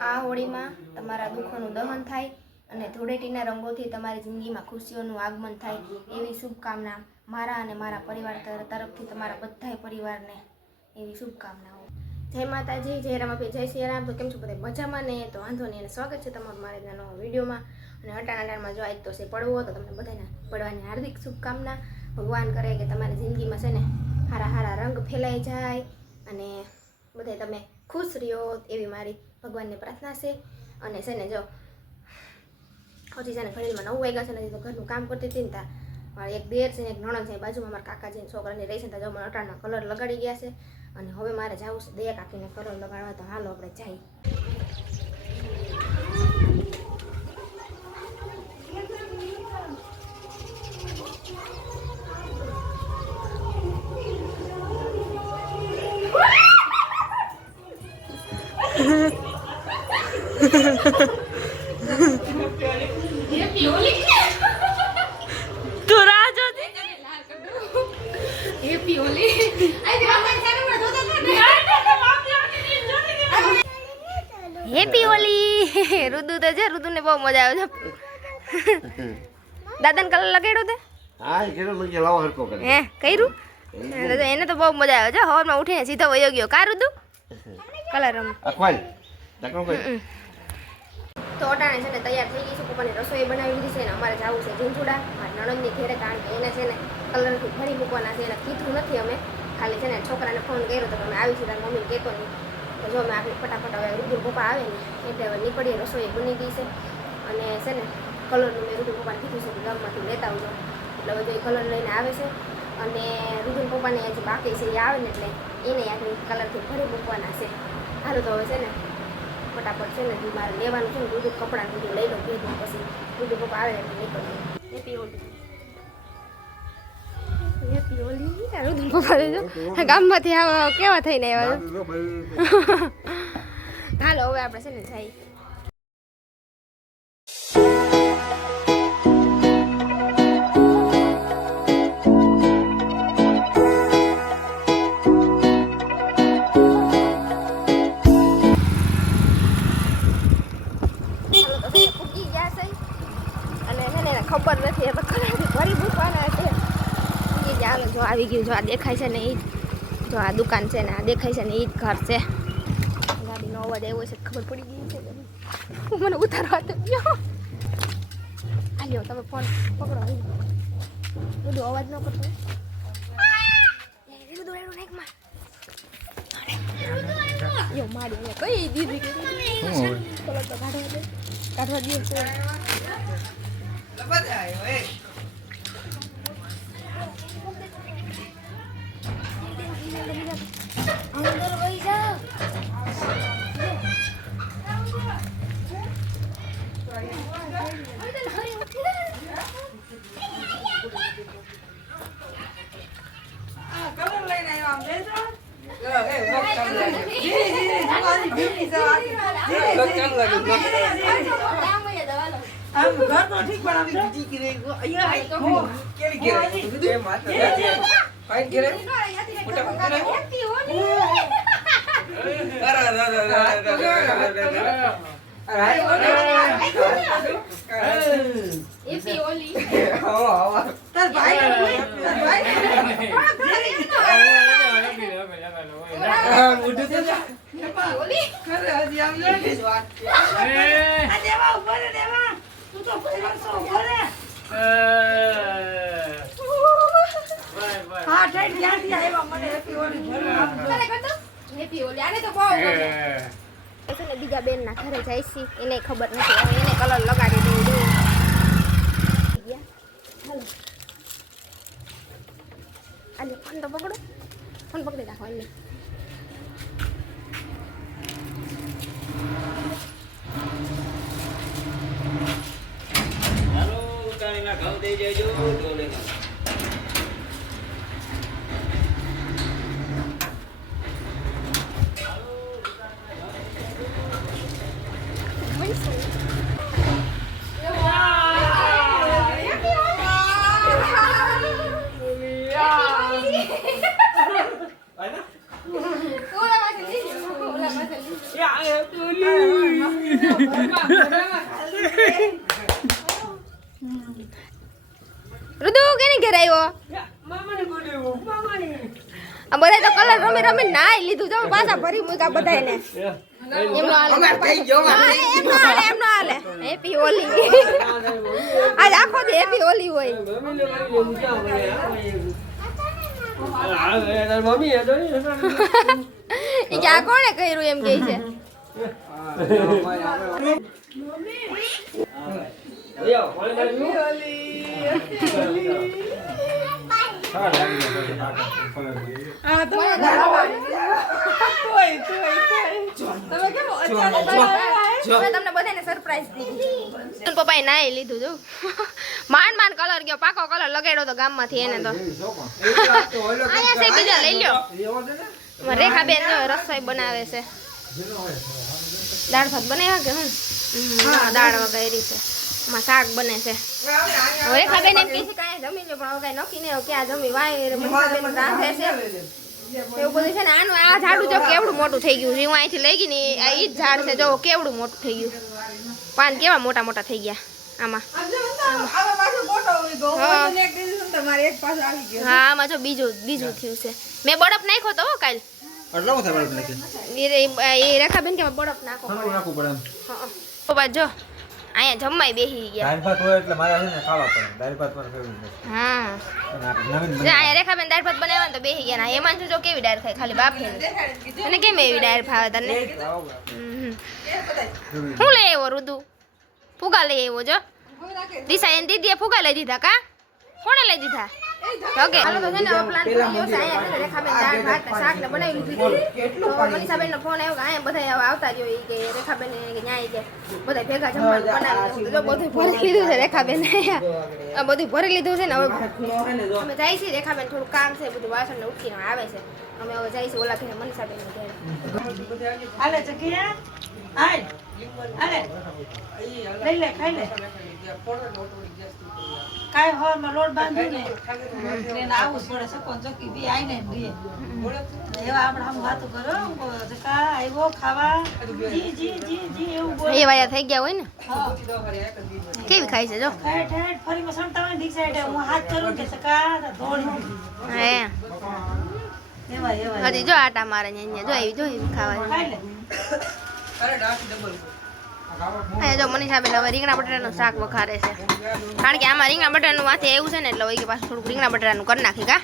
આ હોળીમાં તમારા દુઃખોનું દહન થાય અને ધૂળેટીના રંગોથી તમારી જિંદગીમાં ખુશીઓનું આગમન થાય એવી શુભકામના મારા અને મારા પરિવાર તરફથી તમારા બધાય પરિવારને એવી શુભકામનાઓ. જય માતાજી, જય રામાપી જય શ્રી રામ. તો કેમ છો બધા? મજામાં ને? તો વાંધો નહીં, અને સ્વાગત છે તમારું મારા નવા વિડીયોમાં. અને અટાણ અટાણમાં જો આજ તો છે પડવો, તો તમને બધાને પડવાની હાર્દિક શુભકામના. ભગવાન કરે કે તમારી જિંદગીમાં છે ને હારા હારા રંગ ફેલાઈ જાય અને બધે તમે ખુશ રહ્યો એવી મારી ભગવાનને પ્રાર્થના છે. અને છે ને જો, હજી છે ને ઘડીમાં નવ વાગ્યા છે ને તો ઘરનું કામ કરતી હતી ને ત્યાં મારી એક દેર છે ને, એક નણંદ છે બાજુમાં મારા કાકાજીને છોકરાની રહી છે ત્યાં જો, મને અટાણના કલર લગાડી ગયા છે. અને હવે મારે જવું છે દયા કાકીને કલર લગાડવા તો હાલો આપણે જઈએ. તું રુદુ તો છે રુદુને બહુ મજા આવે છે. દાદાને કલર લગાડ્યો તે? હા એ મને લાવો હરકો કરે હે કર્યું? એને તો- બહુ મજા આવે છે હવારમાં ઉઠીને સીધો વયો ગયો. કા રુદુ? કલર રમ. અખવાલ. ડકણો કોઈ તો અટાણે છે ને તૈયાર થઈ ગઈ છે પપ્પાની રસોઈ બનાવી દીધી છે ને અમારે જવું છે ઝીંઝુડા. મારા નણંદની ઘેરે કારણ કે એને છે ને કલરથી ભરી મૂકવાના છે એને કીધું નથી અમે. ખાલી છે ને છોકરાને ફોન કર્યો તો અમે આવી છીએ તારી મમ્મી કહેતો નહીં. તો જો અમે આપણે ફટાફટ હવે રૂદુ પપ્પા આવે ને, એટલે હવે નીકળીએ, રસોઈ બની ગઈ છે. અને છે ને કલરનું મેં રૂદુ પપ્પાને કીધું છે કે ગામમાંથી લેતા આવજો. એટલે જો એ કલર લઈને આવે છે, અને રૂદુ પપ્પાને હજી બાકી છે, એ આવે ને એટલે એને આપણે કલરથી ભરી મૂકવાના છે. સારું તો હવે છે ને, ફટાફટ છે ને, જે મારે લેવાનું છે ને, બધું કપડાં બધું લઈ લઉં, ભેગું પછી. બધું પપ્પા આવે એટલે નીકળવું તારું તો પપ્પા દેજો ગામમાંથી આવા કેવા થઈને આવ્યા હાલો હવે આપણે છે ને જઈએ. અને છે ને ખબર નથી એ તો ખરાબ ભરી મૂકવાના છે. હાલો જો આવી ગયું જો આ દેખાય છે ને એ જો. આ દુકાન છે ને આ દેખાય છે ને એ જ ઘર છે. ગાડીનો અવાજ આવ્યો છે ખબર પડી ગઈ છે કે મને ઉતારવા તો ગયો હાલ્યો તમે ફોન પકડો. બધું અવાજ ન કરતો. મારી. કઈ દીધી ચલો કાઢવા દે. કિરે કિરે કિરે મોટા કિરે અરે દેવા ઉપર દેવા. તું તો પહેલા સો ઉપર ત્યાંથી આવ્યા? મને હેપી આને તો બહુ ગમે. છે ને બીજા બેન ના ઘરે જાય છે. એને ખબર નથી. હવે એને કલર લગાડી દઉં દઉં ગયા. હાલો. આલે ફોન તો પકડો. ફોન પકડી રાખો એટલે હાલો ઉતાણીના ઘઉં દઈ જજો ડોલીમાં. હાલો, ઉતાણીના ઘઉં દઈ રુદુ કેની ઘેર આવ્યો? આ બધા તો કલર રમી રમી નાઈ લીધું. જો પાછા ભરી મૂક્યા બધાને એમનો હાલે. એમનો હાલે એમનો હાલે. હેપી હોલી આજ આખો દી હેપી હોલી હોય. ઈ કે આ કોણે કર્યું એમ કે છે? તમને બધાને સરપ્રાઈઝ દીધી પપ્પાએ લીધું જો માંડ માંડ કલર ગયો પાકો કલર લગાડ્યો તો ગામમાંથી એને તો લઈ લ્યો રેખાબેન જો રસોઈ બનાવે છે દાળ ભાત બનાવ્યા કે હું હમ, દાળ વગાડી છે. માં શાક બને છે. હવે રેખાબેન એમ કે છે કાંઈ જમી લે પણ હવે નક્કી નહીં ક્યાં જમી? વાય મનસાબેન રાંધે છે. એવું બધું છે ને આનું આ ઝાડું જો કેવડું મોટું થઈ ગયું હું અહીંથી લઈ ગઈ ને આ ઈ જ ઝાડ છે જો કેવડું મોટું થઈ ગયું. પાન કેવા મોટા મોટા થઈ ગયા આમાં? હા. આમાં જો બીજું બીજું થયું છે. મેં બરફ નાખ્યો તો હો કાલ એ રે- એ રેખાબેન કે બરફ નાખો હા. પપ્પા જો અહીંયા જમવાય બેસી ગયા. દાળ ભાત હોય એટલે મારા છે ને ખાવા પડે. દાળ ભાત મારે ફેવરેટ નથી હા. અહીંયા રેખાબેન દાળ ભાત બનાવ્યા ને તો બેસી ગયા ના. એમાં જો કેવી દાળ ખાય. ખાલી બાફે. અને કેમ એવી દાળ ભાવે તને? હમ. શું લઈ આવ્યો રુદુ? ફુગા લઈ આવ્યો જો. દિશા એની દીદીએ ફુગા લઈ દીધા કા? કોણે લઈ દીધા? ઓકે. હાલો તો છે ને પ્લાન કરી છે. અહીંયા છે રેખાબેન દાળ ભાત શાક ને બનાવી લીધું તો મનીષાબેન નો ફોન આવ્યો કે અહીંયા બધા આવતા જ હોય કે રેખાબેન કે ન્યાય કે બધા ભેગા જમવાનું બનાવી. તો બધું ભરી લીધું છે રેખાબેન આ બધું ભરી લીધું છે ને હવે અમે જાય છીએ. રેખાબેન થોડું કામ છે બધું વાસણ ને ઉઠીને આવે છે. અમે હવે જાય છીએ ઓલા ઘરે મનીષાબેન ને ઘરે. હાલે જગ્યા? આય હાલે. લઈ લે ખાઈ લે. કાંઈ હોરમાં લોટ બાંધ્યો ને એને આવું પડે પડે કોણ ચોકી બી આઈને રે એવા આપણે આમ વાતો કરો જકા આવ્યો ખાવા. જી જી જી જી એવું બોલ. એ વાયા થઈ ગયા હોય ને? કેવી ખાય છે જો? ઠેઠ ઠેઠ ફરી માં સંતા હોય ઠીક સાઈડે હું હાથ કરું કે સકા ધોળ હે. એવા એવા હજી જો આટા મારે ને અહીંયા જો આવી જો એવી ખાવા ખાઈ લે. અહીંયા જો મનીષાબેન હવે રીંગણા બટાટાનું શાક વખારે છે. કારણ કે આમાં રીંગણા બટાટાનું માથે એવું છે ને એટલે હોય કે પાછું થોડુંક રીંગણા બટાટાનું કરી નાખી કા?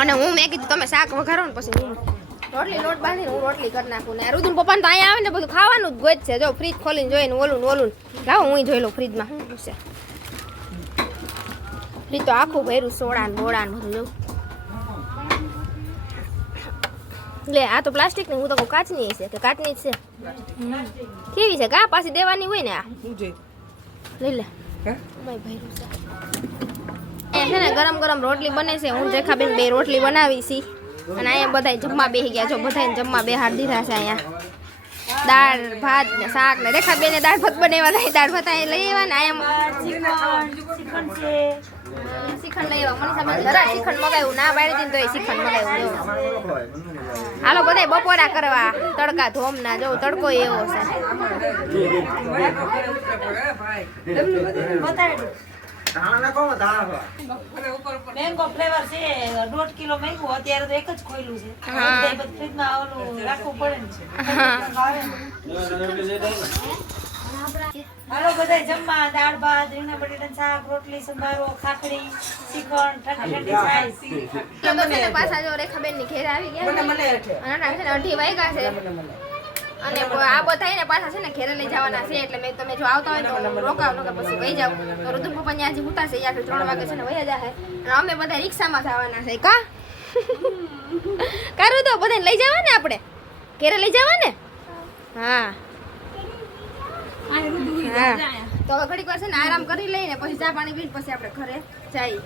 અને હું મેં કીધું તમે શાક વઘારો ને પછી હું રોટલી લોટ બાંધીને હું રોટલી કરી નાખું ને. રુદુન પપ્પાને તો અહીંયા આવે ને બધું ખાવાનું જ ગોજ છે. જો ફ્રીજ ખોલીને જોઈને ઓલું ઓલું. લાવો હું જોઈ લઉં ફ્રીજમાં શું છે. ફ્રીજ તો આખું ભર્યું સોડા ને બોડા ને બધું જોઉં લે આ તો પ્લાસ્ટિકની હું તો કહું કાચની છે કે કાચની જ છે. કેવી છે કા? પાછી દેવાની હોય ને આ? લઈ લે. અમાય છે. ને ગરમ ગરમ રોટલી બને છે. હું રેખાબેન બે રોટલી બનાવી છી. અને અહીંયા બધા જમવા બેસી ગયા. જો બધાને જમવા બેહાડ દીધા છે અહીંયા. દાળ ભાત ને શાક ને. રેખાબેન દાળ ભાત બનાવ્યા દાળ ભાત અહીંયા લઈ આવ્યા ને અહીંયા શ્રીખંડ છે શ્રીખંડ લઈ આવ્યા મનીષાબેન જરા શ્રીખંડ મગાવ્યું ના પાડી દીધું તો એ શ્રીખંડ મગાવ્યું. જો. હાલો બધાય બપોરા કરવા તડકા ધોમ ના જો તડકો એવો છે. મેંગો ફ્લેવર છે દોઢ કિલો મેંગો અત્યારે તો એક જ ખોયલું છે. બધા બધું ફ્રીજમાં રાખવું પડે ને ને. હાલો બધા જમવા દાળ ભાત રીંગણા બટેટા શાક રોટલી સંભારો ખાખડી શ્રીખંડ ઠંડી ઠંડી ચાય તો પાછા જો રેખાબેનની ઘેર આવી ગયા મને મને અને ના છે ને અઢી વાગ્યા છે. અને આ બધા ને પાછા છે ને ઘેરે લઈ જવાના છે એટલે મેં તમે જો આવતા હોય તો રોકાવ નો કે પછી વહી જાવ તો રુદુર પપ્પા ત્યાં હજી ઉતારશે યાર ત્રણ વાગે છે ને વહી જાય અને અમે બધા રિક્ષામાં જવાના છે કા? કારું તો બધાને લઈ જવા ને આપણે? ઘેરે લઈ જવા ને હા હા તો હવે ઘડીક વાર છે ને આરામ કરી લઈને પછી ચા પાણી પીને પછી આપણે ઘરે જઈએ.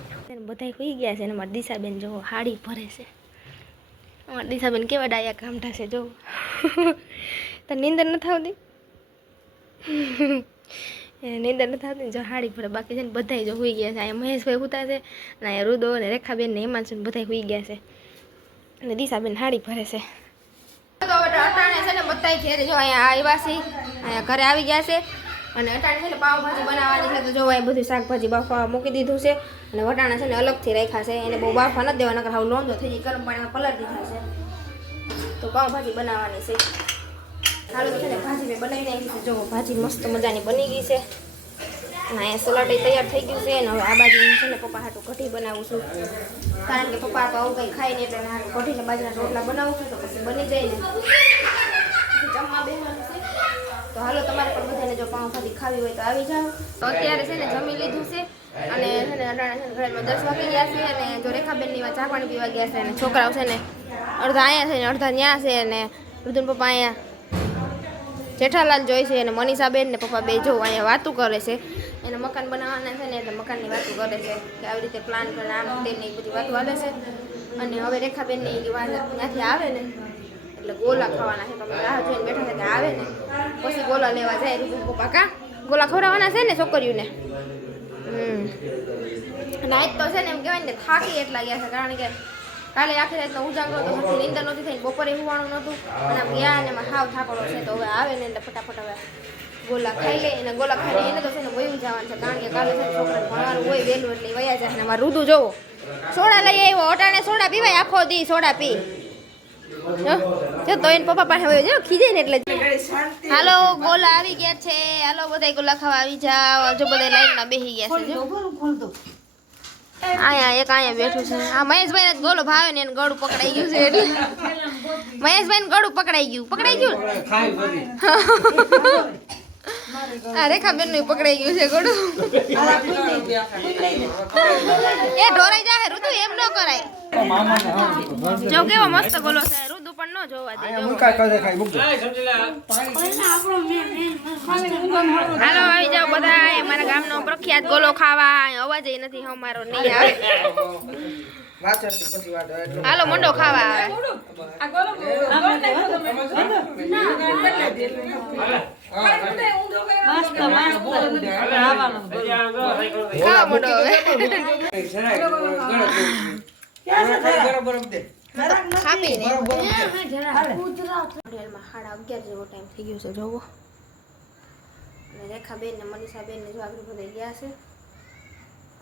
બધા સુઈ ગયા છે ને મારી દિશાબેન જો હાડી ભરે છે. અમારા દિશાબેન કેવા ડાયા કામઠા છે જો. તો નીંદર નથી આવતી? નિંદર નીંદર નથી આવતી જો હાડી ભરે. બાકી છે ને બધાય જો સુઈ ગયા છે. અહીંયા મહેશભાઈ ઉતા છે અને અહીંયા રુદો અને રેખાબેન ને હિમાંશુ ને બધાય સુઈ ગયા છે. અને દિશાબેન હાડી ભરે છે. તો અટાણે છે ને ઘેરે જો અહીંયા આવ્યા છે. અહીંયા ઘરે આવી ગયા છે. અને અટાણે છે ને પાવભાજી બનાવવાની છે તો જોવા એ બધું શાકભાજી બાફવા મૂકી દીધું છે. અને વટાણા છે ને અલગથી રાખ્યા છે, એને બહુ બાફવા નથી દેવાના, નકર હાવ લોંધો થઈ જાય, ગરમ પાણીમાં પલળ દીધા છે. તો પાવભાજી બનાવવાની છે. હાલો છે ને ભાજી મેં બનાવી નાખી જો ભાજી મસ્ત મજાની બની ગઈ છે. અને અહીંયા સલાડ તૈયાર થઈ ગયું છે, અને હવે આ બાજુ હું છે ને પપ્પા હાટું કઢી બનાવું છું. કારણ કે પપ્પા તો આવું કંઈ ખાય નહીં, એટલે હાટું કઢીને બાજુના રોટલા બનાવું છું, તો પછી બની જાય ને. જમવા બેસવાનું છે. તો હાલો તમારે પણ બધાને જો પાઉંભાજી ખાવી હોય તો આવી જાઓ. તો અત્યારે છે ને જમી લીધું છે અને છે ને અટાણે દસ વાગી ગયા છે અને જો રેખાબેનની વાત ચા પાણી પીવા ગયા છે અને છોકરાઓ છે ને અડધા અહીંયા છે ને અડધા ત્યાં છે અને રુદન પપ્પા અહીંયા જેઠાલાલ જોઈ છે અને મનીષાબેન ને પપ્પા બે જો અહીંયા વાતું કરે છે. એને મકાન બનાવવાના છે ને એટલે મકાનની વાતો કરે છે કે આવી રીતે પ્લાન કરે આમ તેમની બધી વાતો હાલે છે. અને હવે રેખાબેનની વાત ત્યાંથી આવે ને એટલે ગોલા ખાવાના છે. તમે રાહ જોઈને બેઠા છે કે આવે ને? પછી ગોલા લેવા જાય રૂપુ પપ્પા. ગોલા ખવડાવવાના છે ને છોકરીઓને? હમ. નાઈટ તો છે ને એમ કહેવાય ને થાકી એટલા ગયા છે. કારણ કે કાલે આખી રાતનો ઉજાગરો તો હતી નિંદર નહોતી થઈ બપોરે હુવાનું નહોતું. અને આમ ગયા અને એમાં હાવ થાકડો છે. તો હવે આવે ને એટલે ફટાફટ હવે ગોલા ખાઈ લે. અને ગોલા ખાઈને એને તો છે ને વયું જવાનું છે. કારણ કે કાલે છે ને છોકરાને ભણવાનું હોય, વહેલું એટલે વયા જાય. અને મારું રુદુ જોવો. સોડા લઈ આવ્યો. અટાણે સોડા પીવાય. આખો દી સોડા પી. જો તો એને પપ્પા પાસે વયો જો ખીજે ને એટલે હાલો ગોલા આવી ગયા છે. હાલો બધા ગોલા ખાવા આવી જાઓ. જો બધા લાઈનમાં બેસી ગયા છે જો. આયા એક આયા બેઠું છે. આ મહેશભાઈ ને ગોલો ભાવે ને એને ગળું પકડાઈ ગયું છે એટલે. મહેશભાઈ ને ગળું પકડાઈ ગયું. પકડાઈ ગયું? આ ખબર નહીં, પકડાઈ ગયું છે ગોડું. એ ઢોરાઈ જાય ઋતુ એમ ન કરાય. જો કેવો મસ્ત ગોલો છે ઋતુ પણ ન જોવા દે. હાલો, આવી જાઓ બધા અમારા મારા ગામનો પ્રખ્યાત ગોલો ખાવા અવાજ નથી, અમારો નહીં આવે. તો પછી વાંચો એટલું. હાલો મંડો ખાવા આવે. દે ખાપી ને મનીષા બેન હોટેલમાં સાડા અગિયાર જેવો ટાઈમ થઈ ગયો છે જોવો રેખાબેન ને મનીષાબેન ને જો આગળ બધા ગયા છે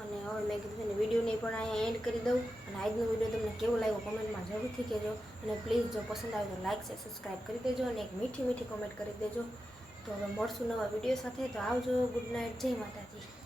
અને હવે મેં કીધું એને વિડીયોને પણ અહીંયા એન્ડ કરી દઉં અને આજનો વીડિયો તમને કેવો લાગ્યો કોમેન્ટમાં જરૂરથી કહેજો અને પ્લીઝ જો પસંદ આવે તો લાઈક છે સબસ્ક્રાઈબ કરી દેજો અને એક મીઠી મીઠી કોમેન્ટ કરી દેજો. તો હવે મળશું નવા વીડિયો સાથે. તો આવજો ગુડ નાઇટ જય માતાજી.